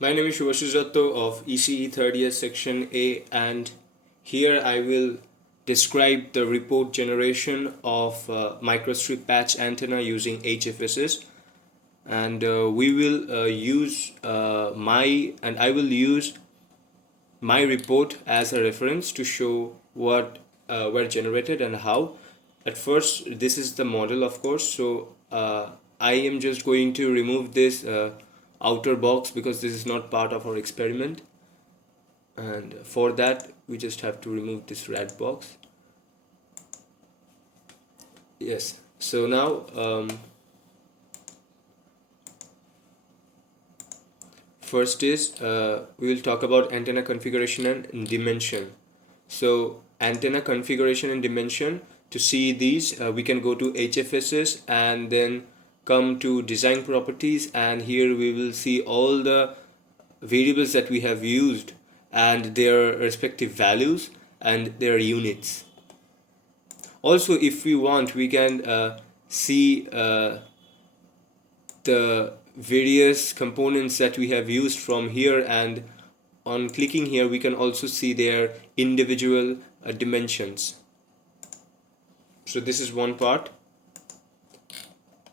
My name is Subhashis Dutta of ECE third year section A, and here I will describe the report generation of microstrip patch antenna using HFSS, and we will use I will use my report as a reference to show what were generated and how. At first, this is the model, of course, so I am just going to remove this outer box because this is not part of our experiment, and for that we just have to remove this red box. Yes, so now first is we will talk about antenna configuration and dimension. So antenna configuration and dimension, to see these we can go to HFSS and then come to design properties, and here we will see all the variables that we have used and their respective values and their units. Also, if we want, we can see the various components that we have used from here, and on clicking here we can also see their individual dimensions. So this is one part.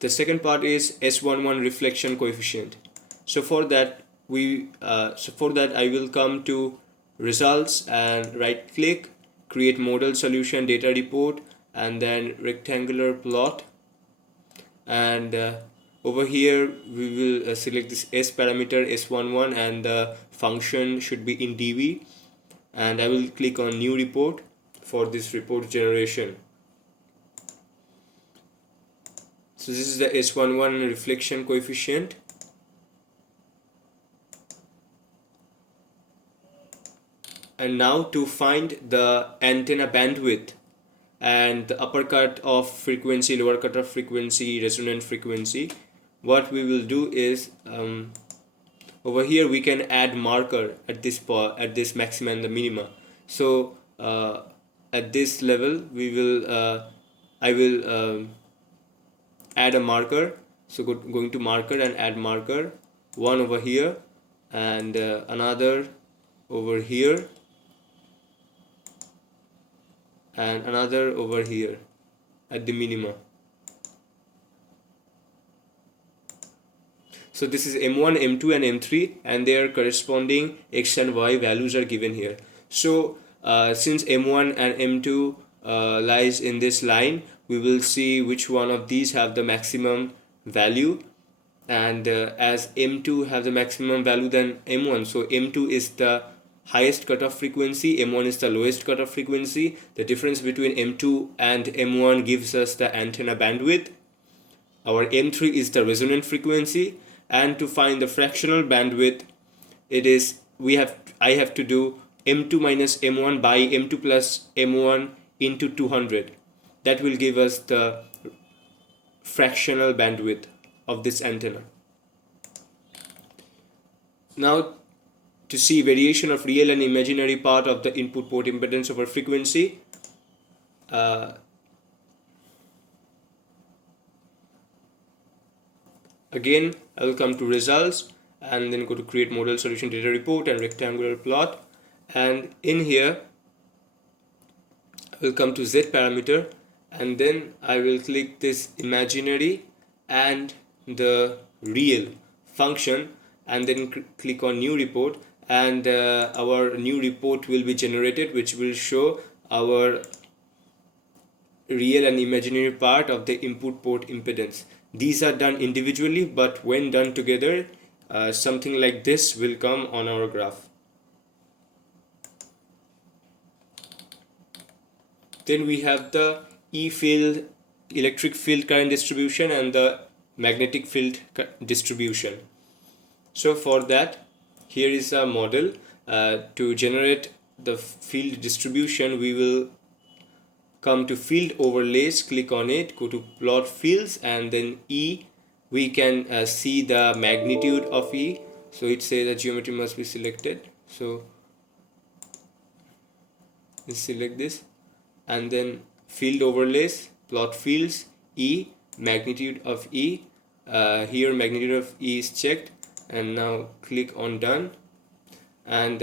The second part is S11 reflection coefficient. So for that I will come to results and right click, create model solution data report, and then rectangular plot, and over here we will select this S parameter S11, and the function should be in dB, and I will click on new report for this report generation. So this is the S11 reflection coefficient. And now to find the antenna bandwidth and the upper cut off frequency, lower cut off frequency, resonant frequency, what we will do is over here we can add marker at this maxima and the minima. So at this level we will I will add a marker. So going to marker and add marker, one over here and another over here and another over here at the minima. So this is M1, M2 and M3, and their corresponding X and Y values are given here. So since M1 and M2 lies in this line, we will see which one of these have the maximum value, and as M2 have the maximum value than M1, so M2 is the highest cutoff frequency, M1 is the lowest cutoff frequency. The difference between M2 and M1 gives us the antenna bandwidth. Our M3 is the resonant frequency, and to find the fractional bandwidth, I have to do M2 minus M1 by M2 plus M1 into 200. That will give us the fractional bandwidth of this antenna. Now, to see variation of real and imaginary part of the input port impedance over frequency, again I will come to results and then go to create model solution data report and rectangular plot, and in here I will come to Z parameter, and then I will click this imaginary and the real function, and then click on new report, and our new report will be generated, which will show our real and imaginary part of the input port impedance. These are done individually, but when done together, something like this will come on our graph. Then we have the E field, electric field current distribution, and the magnetic field distribution. So for that, here is a model. To generate the field distribution, we will come to field overlays, click on it, go to plot fields, and then E, we can see the magnitude of E. So it says the geometry must be selected. So let's select this, and then field overlays, plot fields, E, magnitude of E. Here magnitude of E is checked, and now click on done, and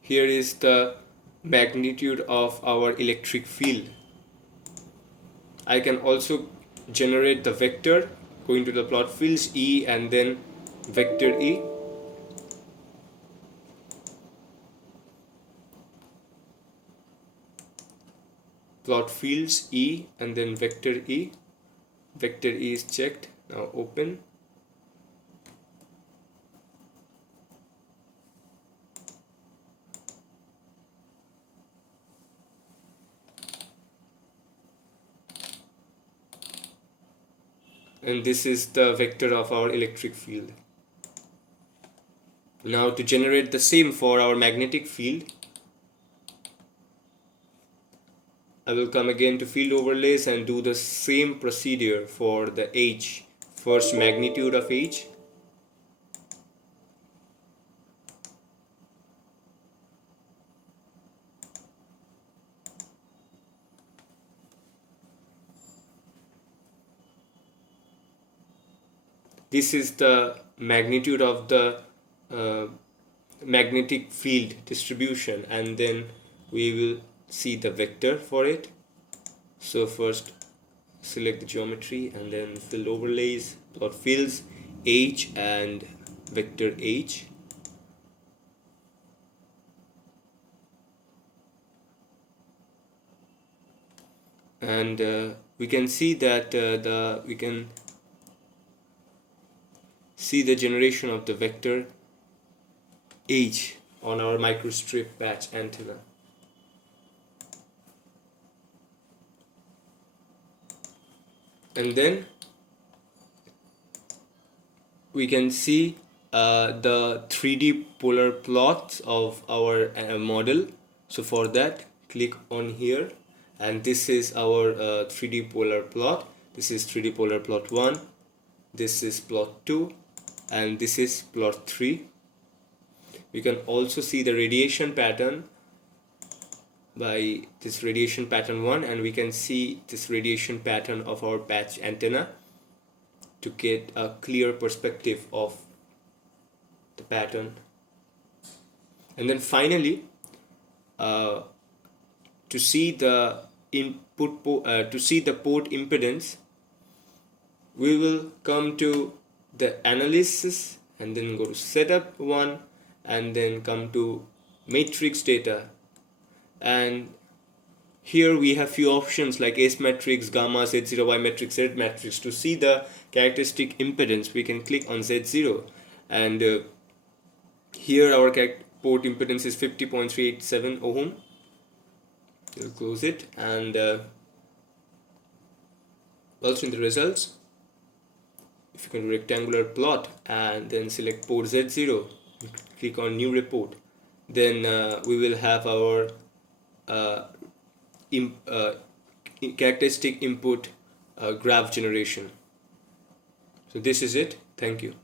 here is the magnitude of our electric field. I can also generate the vector going to the plot fields E and then vector E. Plot fields E and then vector E. Vector E is checked. Now open. And this is the vector of our electric field. Now to generate the same for our magnetic field, I will come again to field overlays and do the same procedure for the H. First magnitude of H. This is the magnitude of the magnetic field distribution, and then we will see the vector for it. So first select the geometry and then field overlays, plot fields H and vector H. And we can see that we can see the generation of the vector H on our microstrip patch antenna. And then we can see the 3D polar plots of our model. So for that, click on here, and this is our 3D polar plot. This is 3D polar plot 1, this is plot 2, and this is plot 3. We can also see the radiation pattern by this radiation pattern 1, and we can see this radiation pattern of our patch antenna to get a clear perspective of the pattern. And then finally, to see the to see the port impedance, we will come to the analysis and then go to setup 1 and then come to matrix data, and here we have few options like S matrix, gamma, Z0, Y matrix, Z matrix. To see the characteristic impedance, we can click on Z0, and here our port impedance is 50.387 ohm. We'll close it, and also in the results, if you can do rectangular plot and then select port Z0, click on new report, then we will have our characteristic input graph generation. So this is it. Thank you.